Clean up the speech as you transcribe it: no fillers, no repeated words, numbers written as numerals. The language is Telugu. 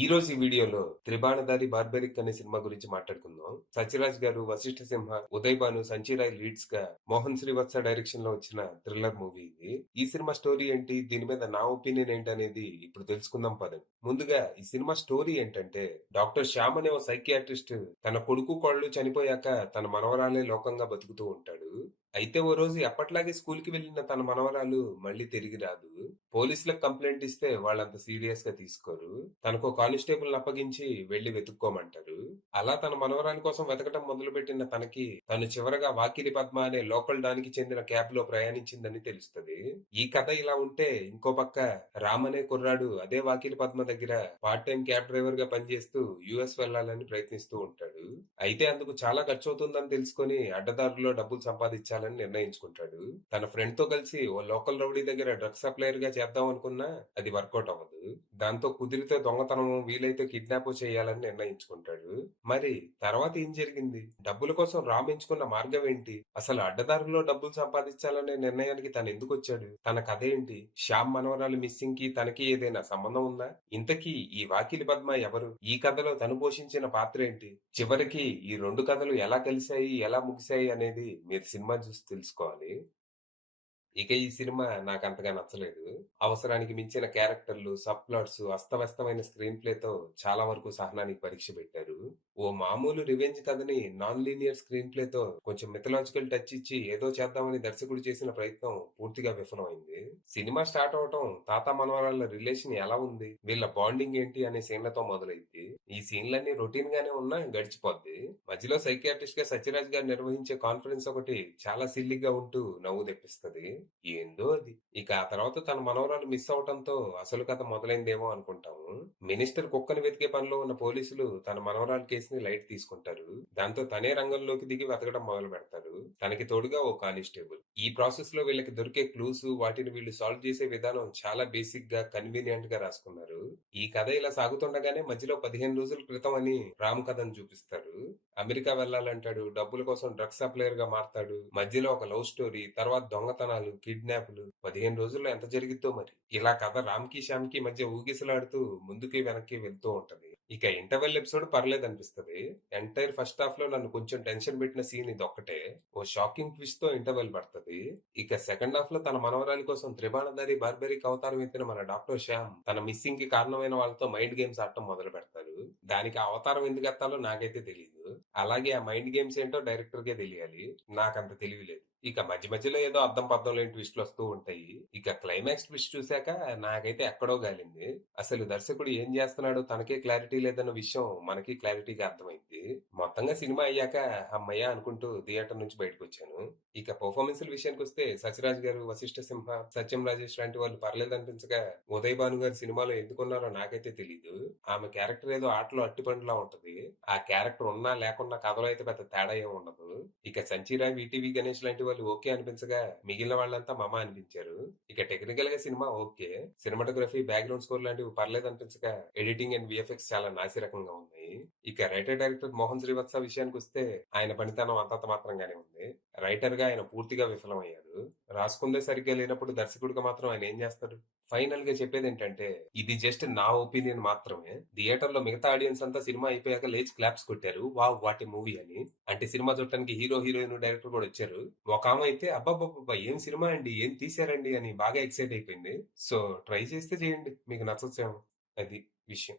ఈ వీడియోలో 'త్రిబాణధారి బార్బెరిక్' అనే సినిమా గురించి మాట్లాడుకుందాం. సత్యరాజ్ గారు, వశిష్ఠ సింహ, ఉదయ్ భాను, సంచీరాయ్ లీడ్స్ గా మోహన్ శ్రీవత్స డైరెక్షన్ లో వచ్చిన థ్రిల్లర్ మూవీ ఇది. ఈ సినిమా స్టోరీ ఏంటి, దీని మీద నా ఒపీనియన్ ఏంటి అనేది ఇప్పుడు తెలుసుకుందాం పదండి. ముందుగా ఈ సినిమా స్టోరీ ఏంటంటే, డాక్టర్ శ్యామ్ అనే ఓ సైకియాట్రిస్ట్ తన కొడుకు కోడలు చనిపోయాక తన మనవరాలే లోకంగా బతుకుతూ ఉంటాడు. అయితే ఓ రోజు ఎప్పట్లాగే స్కూల్ కి వెళ్లిన తన మనవరాలు మళ్ళీ తిరిగి రాదు. పోలీసులకు కంప్లైంట్ ఇస్తే వాళ్ళంత సీరియస్ గా తీసుకోరు. తనకు కానిస్టేబుల్ అప్పగించి వెళ్లి వెతుక్కోమంటారు. అలా తన మనవరాలి కోసం వెతకటం మొదలుపెట్టిన తనకి తను చివరగా వాకిలి పద్మ అనే లోకల్ డానికి చెందిన క్యాబ్ లో ప్రయాణించిందని తెలుస్తుంది. ఈ కథ ఇలా ఉంటే, ఇంకో పక్క రామ్ అనే కుర్రాడు అదే వాకిలి పద్మ దగ్గర పార్ట్ టైం క్యాబ్ డ్రైవర్ గా పనిచేస్తూ యుఎస్ వెళ్లాలని ప్రయత్నిస్తూ ఉంటాడు. అయితే అందుకు చాలా ఖర్చు అవుతుందని తెలుసుకొని అడ్డదారుల్లో డబ్బులు సంపాదించాలని నిర్ణయించుకుంటాడు. తన ఫ్రెండ్ తో కలిసి ఓ లోకల్ రౌడీ దగ్గర డ్రగ్స్ సప్లయర్ గా చేద్దాం అనుకున్నా అది వర్కౌట్ అవ్వదు. దాంతో కుదిరితే దొంగతనం, వీలైతే కిడ్నాప్ చేయాలని నిర్ణయించుకుంటాడు. మరి తర్వాత ఏం జరిగింది? డబ్బుల కోసం రామ్ ఎంచుకున్న మార్గం ఏంటి? అసలు అడ్డదారుల్లో డబ్బులు సంపాదించాలనే నిర్ణయానికి తను ఎందుకు వచ్చాడు? తన కథ ఏంటి? శ్యామ్ మనవరాలు మిస్సింగ్ కి తనకి ఏదైనా సంబంధం ఉందా? ఇంతకీ ఈ వాకిలి పద్మ ఎవరు? ఈ కథలో తను పోషించిన పాత్ర ఏంటి? చివరికి ఈ రెండు కథలు ఎలా కలిశాయి, ఎలా ముగిశాయి అనేది మీరు సినిమా చూసి తెలుసుకోవాలి. ఇక ఈ సినిమా నాకంతగా నచ్చలేదు. అవసరానికి మించిన క్యారెక్టర్లు, సబ్ ప్లాట్స్, అస్తవ్యస్తమైన స్క్రీన్ ప్లేతో చాలా వరకు సహనానికి పరీక్ష పెట్టారు. ఓ మామూలు రివెంజ్ కథని నాన్ లీనియర్ స్క్రీన్ ప్లేతో కొంచెం మిథలాజికల్ టచ్ ఇచ్చి ఏదో చేద్దామని దర్శకుడు చేసిన ప్రయత్నం పూర్తిగా విఫలమైంది. సినిమా స్టార్ట్ అవటం తాత మనవరాళ్ల రిలేషన్ ఎలా ఉంది, వీళ్ళ బాండింగ్ ఏంటి అనే సీన్లతో మొదలైంది. ఈ సీన్లన్నీ రొటీన్ గానే ఉన్నా గడిచిపోద్ది. మధ్యలో సైకియాట్రిస్ట్ గా సత్యరాజ్ గారు నిర్వహించే కాన్ఫరెన్స్ ఒకటి చాలా సిల్లిగా ఉంటూ నవ్వు తెప్పిస్తది. ఏందో అది. ఇక ఆ తర్వాత తన మనవరాలు మిస్ అవటంతో అసలు కథ మొదలైందేమో అనుకుంటాము. మినిస్టర్ కుక్కని వెతికే పనిలో ఉన్న పోలీసులు తన మనవరాలు కేసుని లైట్ తీసుకుంటారు. దాంతో తనే రంగంలోకి దిగి వెతకడం మొదలు పెడతారు. తనకి తోడుగా ఓ కానిస్టేబుల్. ఈ ప్రాసెస్ లో వీళ్ళకి దొరికే క్లూస్, వాటిని వీళ్ళు సాల్వ్ చేసే విధానం చాలా బేసిక్ గా, కన్వీనియంట్ గా రాసుకున్నారు. ఈ కథ ఇలా సాగుతుండగానే మధ్యలో 15 రోజుల క్రితం అని రామ్ కథను చూపిస్తారు. అమెరికా వెళ్లాలంటాడు, డబ్బుల కోసం డ్రగ్స్ సప్లయర్ గా మారతాడు, మధ్యలో ఒక లవ్ స్టోరీ, తర్వాత దొంగతనాలు, కిడ్నాప్లు, 15 రోజుల్లో ఎంత జరిగిద్దో మరి. ఇలా కథ రామ్ కి శ్యామ్ కి మధ్య ఊగిసలాడుతూ ముందుకి వెనక్కి వెళ్తూ ఉంటది. ఇక ఇంటర్వెల్ ఎపిసోడ్ పర్లేదు అనిపిస్తది. ఎంటైర్ ఫస్ట్ హాఫ్ లో నన్ను కొంచెం టెన్షన్ పెట్టిన సీన్ ఇదొక్కటే. ఓ షాకింగ్ ట్విస్ట్ తో ఇంటర్వెల్ పడుతుంది. ఇక సెకండ్ హాఫ్ లో తన మనవరాలి కోసం త్రిబాణధారి బార్బెరిక్ అవతారం ఎత్తిన మన డాక్టర్ శ్యామ్ తన మిస్సింగ్ కి కారణమైన వాళ్ళతో మైండ్ గేమ్స్ ఆడటం మొదలు పెడతారు. దానికి ఆ అవతారం ఎందుకు ఎత్తాలో నాకైతే తెలియదు. అలాగే ఆ మైండ్ గేమ్స్ ఏంటో డైరెక్టర్ కే తెలియాలి. నాకంత తెలివి లేదు. ఇక మధ్య మధ్యలో ఏదో అద్దం పద్దం లేని ట్విస్ట్లు వస్తూ ఉంటాయి. ఇక క్లైమాక్స్ ట్విస్ట్ చూశాక నాకైతే ఎక్కడో గాలింది. అసలు దర్శకుడు ఏం చేస్తున్నాడో తనకే క్లారిటీ లేదన్న విషయం మనకి క్లారిటీగా అర్థమైంది. మొత్తంగా సినిమా అయ్యాక అమ్మయ్య అనుకుంటూ థియేటర్ నుంచి బయటకు వచ్చాను. ఇక పర్ఫార్మెన్స్ల విషయానికి వస్తే సత్యరాజ్ గారు, వశిష్ఠ సింహ, సత్యం రాజేష్ లాంటి వాళ్ళు పర్లేదు అనిపించగా, ఉదయ్ భాను గారు సినిమాలో ఎందుకున్నారో నాకైతే తెలీదు. ఆమె క్యారెక్టర్ ఏదో ఆటలో అట్టిపండులా ఉంటది. ఆ క్యారెక్టర్ ఉన్నా లేకున్నా కథలో అయితే పెద్ద తేడా ఏం ఉండదు. ఇక సంచీరాయ్, వీటీవీ గణేష్ లాంటి వాళ్ళు ఓకే అనిపించగా, మిగిలిన వాళ్ళంతా మమ అనిపించారు. ఇక టెక్నికల్ గా cinema okay. Cinematography, background score లాంటివి పర్లేదు అనిపించగా, ఎడిటింగ్ అండ్ విఎఫ్ఎక్స్ చాలా నాసిరకంగా ఉన్నాయి. ఇక రైటర్ డైరెక్టర్ మోహన్ శ్రీవత్స విషయానికి వస్తే ఆయన పనితనం అంతంత మాత్రంగానే ఉంది. రైటర్ గా ఆయన పూర్తిగా విఫలమయ్యారు. రాసుకుందే సరిగ్గా లేనప్పుడు దర్శకుడిగా మాత్రం ఆయన ఏం చేస్తాడు? ఫైనల్ గా చెప్పేది ఏంటంటే, ఇది జస్ట్ నా ఒపీనియన్ మాత్రమే. థియేటర్ లో మిగతా ఆడియన్స్ అంతా సినిమా అయిపోయాక లేచి క్లాప్స్ కొట్టారు, వావ్ వాటి మూవీ అని. అంటే సినిమా చూడటానికి హీరో, హీరోయిన్, డైరెక్టర్ కూడా వచ్చారు. ఒక ఆమె అయితే అబ్బాబ్బా ఏం సినిమా అండి, ఏం తీశారండి అని బాగా ఎక్సైట్ అయిపోయింది. సో ట్రై చేస్తే చేయండి, మీకు నచ్చొచ్చేమో. అది విషయం.